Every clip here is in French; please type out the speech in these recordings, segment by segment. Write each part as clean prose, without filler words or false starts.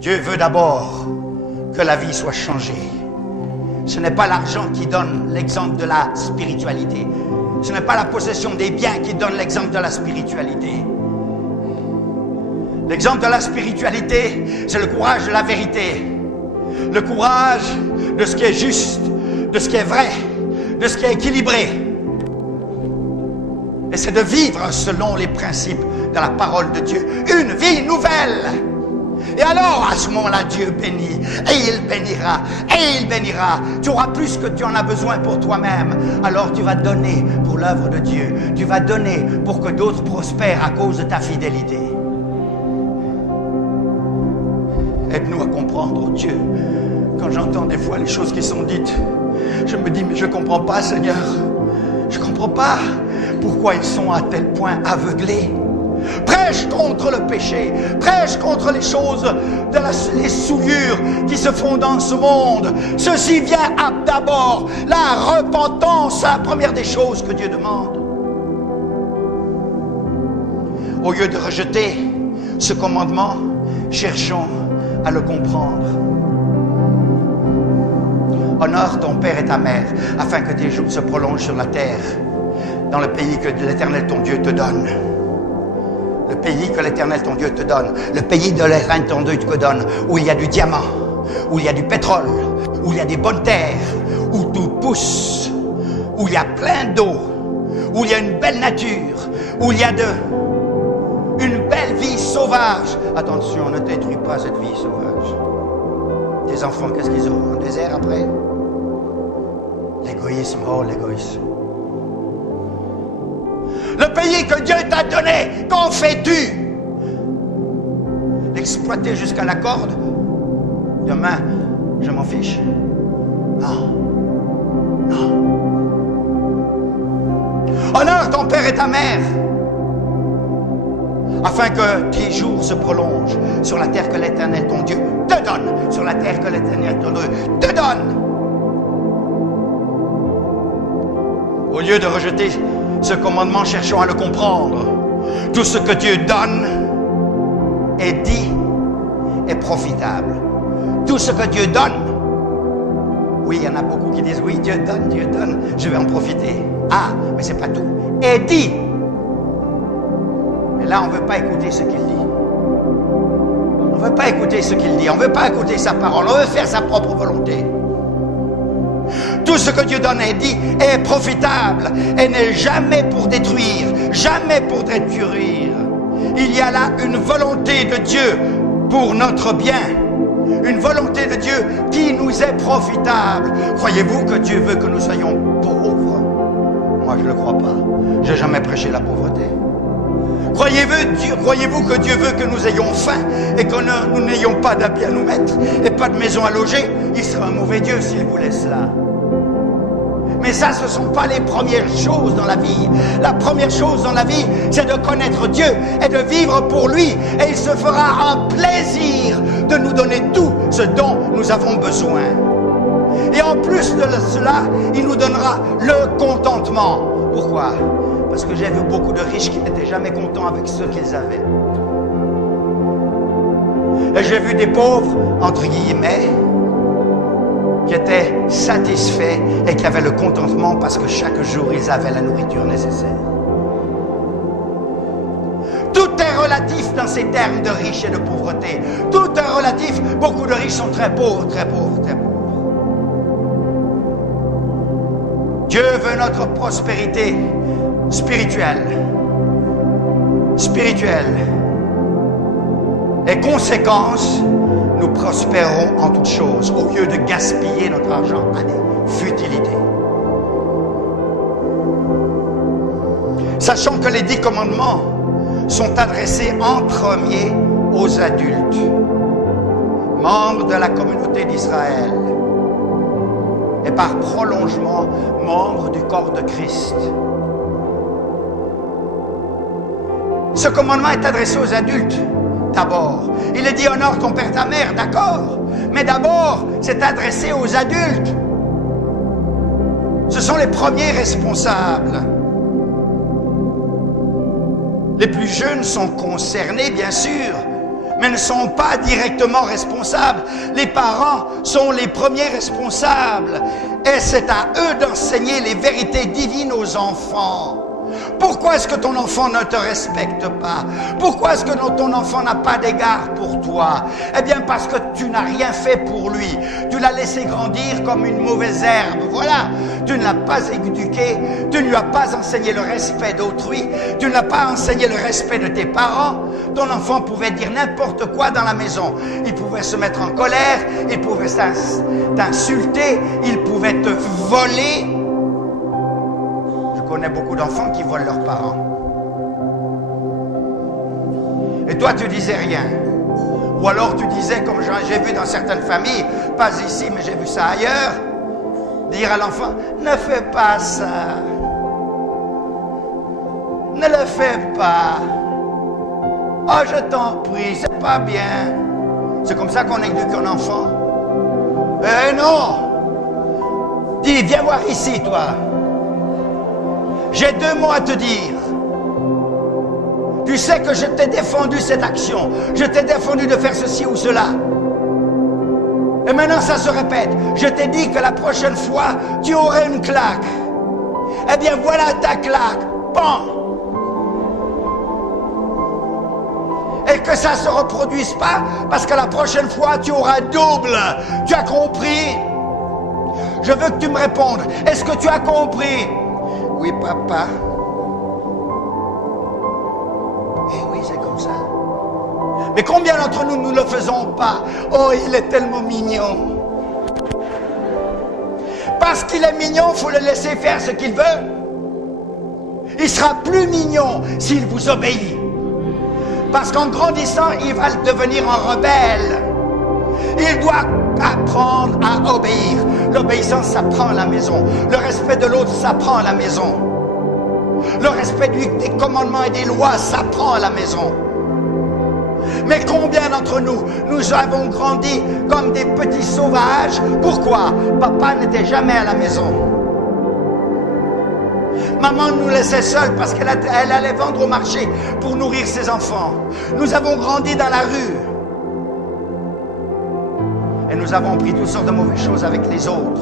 Dieu veut d'abord que la vie soit changée. Ce n'est pas l'argent qui donne l'exemple de la spiritualité. Ce n'est pas la possession des biens qui donne l'exemple de la spiritualité. L'exemple de la spiritualité, c'est le courage de la vérité. Le courage de ce qui est juste, de ce qui est vrai, de ce qui est équilibré. Et c'est de vivre selon les principes de la parole de Dieu. Une vie nouvelle. Et alors, à ce moment-là, Dieu bénit. Et il bénira. Et il bénira. Tu auras plus que tu en as besoin pour toi-même. Alors tu vas donner pour l'œuvre de Dieu. Tu vas donner pour que d'autres prospèrent à cause de ta fidélité. Aide-nous à comprendre, Dieu. Quand j'entends des fois les choses qui sont dites, je me dis, mais je ne comprends pas, Seigneur. Je ne comprends pas pourquoi ils sont à tel point aveuglés. Prêche contre le péché, prêche contre les choses, les souillures qui se font dans ce monde. Ceci vient d'abord, la repentance, la première des choses que Dieu demande. Au lieu de rejeter ce commandement, cherchons à le comprendre. Honore ton père et ta mère, afin que tes jours se prolongent sur la terre, dans le pays que l'Éternel ton Dieu te donne. Le pays que l'Éternel ton Dieu te donne, le pays de l'Éternel ton Dieu te donne, où il y a du diamant, où il y a du pétrole, où il y a des bonnes terres, où tout pousse, où il y a plein d'eau, où il y a une belle nature, où il y a une belle vie sauvage. Attention, ne détruis pas cette vie sauvage. Tes enfants, qu'est-ce qu'ils ont? Un désert après? L'égoïsme, oh l'égoïsme. Le pays que Dieu t'a donné, qu'en fais-tu? L'exploiter jusqu'à la corde? Demain, je m'en fiche. Non. Non. Honore ton père et ta mère, afin que tes jours se prolongent sur la terre que l'Éternel ton Dieu te donne. Sur la terre que l'Éternel ton Dieu te donne. Au lieu de rejeter ce commandement, cherchons à le comprendre. Tout ce que Dieu donne et dit est profitable. Tout ce que Dieu donne, oui, il y en a beaucoup qui disent, oui, Dieu donne, je vais en profiter. Ah, mais c'est pas tout. Et dit. Mais là, on ne veut pas écouter ce qu'il dit. On ne veut pas écouter ce qu'il dit. On ne veut pas écouter sa parole. On veut faire sa propre volonté. Tout ce que Dieu donne et dit est profitable et n'est jamais pour détruire, jamais pour détruire. Il y a là une volonté de Dieu pour notre bien, une volonté de Dieu qui nous est profitable. Croyez-vous que Dieu veut que nous soyons pauvres? Moi, je ne le crois pas. Je n'ai jamais prêché la pauvreté. Croyez-vous que Dieu veut que nous ayons faim et que nous n'ayons pas d'habits à nous mettre et pas de maison à loger? Il serait un mauvais Dieu s'il voulait cela. Mais ça, ce ne sont pas les premières choses dans la vie. La première chose dans la vie, c'est de connaître Dieu et de vivre pour lui. Et il se fera un plaisir de nous donner tout ce dont nous avons besoin. Et en plus de cela, il nous donnera le contentement. Pourquoi? Parce que j'ai vu beaucoup de riches qui n'étaient jamais contents avec ce qu'ils avaient. Et j'ai vu des pauvres, entre guillemets, qui étaient satisfaits et qui avaient le contentement parce que chaque jour, ils avaient la nourriture nécessaire. Tout est relatif dans ces termes de riches et de pauvreté. Tout est relatif. Beaucoup de riches sont très pauvres, très pauvres, très pauvres. Dieu veut notre prospérité spirituelle. Spirituelle. Et conséquence, nous prospérons en toutes choses au lieu de gaspiller notre argent à des futilités. Sachant que les 10 commandements sont adressés en premier aux adultes, membres de la communauté d'Israël, et par prolongement, membres du corps de Christ. Ce commandement est adressé aux adultes. D'abord, il est dit honore ton père et ta mère, d'accord, mais d'abord c'est adressé aux adultes. Ce sont les premiers responsables. Les plus jeunes sont concernés, bien sûr, mais ne sont pas directement responsables. Les parents sont les premiers responsables. Et c'est à eux d'enseigner les vérités divines aux enfants. Pourquoi est-ce que ton enfant ne te respecte pas? Pourquoi est-ce que ton enfant n'a pas d'égard pour toi? Eh bien parce que tu n'as rien fait pour lui. Tu l'as laissé grandir comme une mauvaise herbe. Voilà. Tu ne l'as pas éduqué. Tu ne lui as pas enseigné le respect d'autrui. Tu ne l'as pas enseigné le respect de tes parents. Ton enfant pouvait dire n'importe quoi dans la maison. Il pouvait se mettre en colère. Il pouvait t'insulter. Il pouvait te voler. Je connais beaucoup d'enfants qui volent leurs parents. Et toi, tu disais rien. Ou alors tu disais, comme j'ai vu dans certaines familles, pas ici, mais j'ai vu ça ailleurs, dire à l'enfant, ne fais pas ça. Ne le fais pas. Oh, je t'en prie, c'est pas bien. C'est comme ça qu'on éduque un enfant. Eh non. Dis, viens voir ici, toi. J'ai 2 mots à te dire. Tu sais que je t'ai défendu cette action. Je t'ai défendu de faire ceci ou cela. Et maintenant ça se répète. Je t'ai dit que la prochaine fois, tu aurais une claque. Eh bien voilà ta claque. Pan. Et que ça ne se reproduise pas, parce que la prochaine fois, tu auras double. Tu as compris? Je veux que tu me répondes. Est-ce que tu as compris? Oui, papa. Eh oui, c'est comme ça. Mais combien d'entre nous, nous ne le faisons pas? Oh, il est tellement mignon. Parce qu'il est mignon, il faut le laisser faire ce qu'il veut. Il sera plus mignon s'il vous obéit. Parce qu'en grandissant, il va devenir un rebelle. Il doit apprendre à obéir. L'obéissance s'apprend à la maison. Le respect de l'autre s'apprend à la maison. Le respect des commandements et des lois s'apprend à la maison. Mais combien d'entre nous, nous avons grandi comme des petits sauvages? Pourquoi? Papa n'était jamais à la maison. Maman nous laissait seuls parce qu'elle allait vendre au marché pour nourrir ses enfants. Nous avons grandi dans la rue. Et nous avons pris toutes sortes de mauvaises choses avec les autres.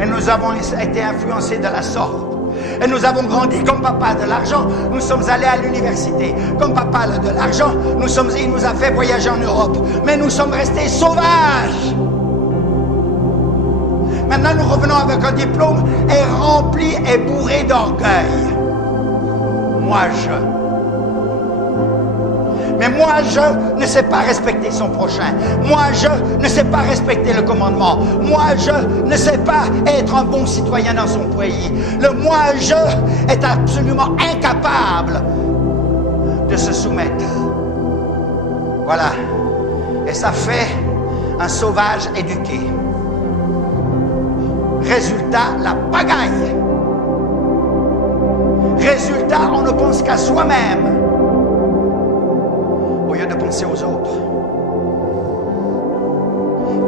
Et nous avons été influencés de la sorte. Et nous avons grandi comme papa a de l'argent, nous sommes allés à l'université. Comme papa a de l'argent, il nous a fait voyager en Europe. Mais nous sommes restés sauvages. Maintenant, nous revenons avec un diplôme et rempli et bourré d'orgueil. Mais moi, je ne sais pas respecter son prochain. Moi, je ne sais pas respecter le commandement. Moi, je ne sais pas être un bon citoyen dans son pays. Le moi, je est absolument incapable de se soumettre. Voilà. Et ça fait un sauvage éduqué. Résultat, la pagaille. Résultat, on ne pense qu'à soi-même au lieu de penser aux autres.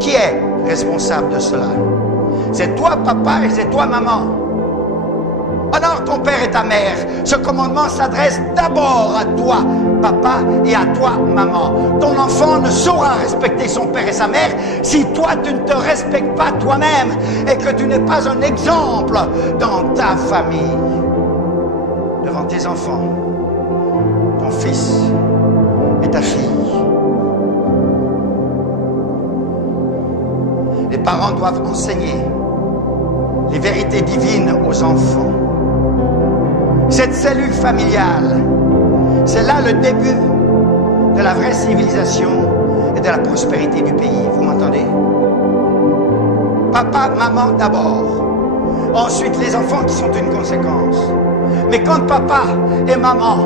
Qui est responsable de cela? C'est toi, papa, et c'est toi, maman. Honore ton père et ta mère. Ce commandement s'adresse d'abord à toi, papa, et à toi, maman. Ton enfant ne saura respecter son père et sa mère si toi, tu ne te respectes pas toi-même et que tu n'es pas un exemple dans ta famille. Devant tes enfants, ton fils et ta fille. Les parents doivent enseigner les vérités divines aux enfants. Cette cellule familiale, c'est là le début de la vraie civilisation et de la prospérité du pays. Vous m'entendez? Papa, maman d'abord. Ensuite, les enfants qui sont une conséquence. Mais quand papa et maman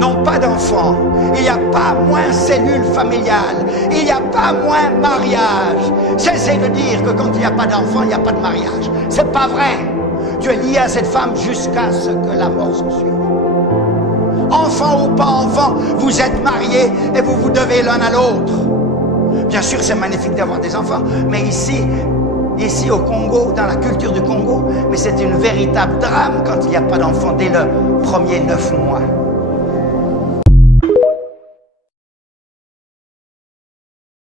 n'ont pas d'enfants, il n'y a pas moins cellule familiale, il n'y a pas moins mariage. Cessez de dire que quand il n'y a pas d'enfants, il n'y a pas de mariage. C'est pas vrai. Tu es lié à cette femme jusqu'à ce que la mort se suive. Enfant ou pas enfant, vous êtes mariés et vous vous devez l'un à l'autre. Bien sûr, c'est magnifique d'avoir des enfants, mais ici au Congo, dans la culture du Congo, mais c'est une véritable drame quand il n'y a pas d'enfants dès le premier 9 mois.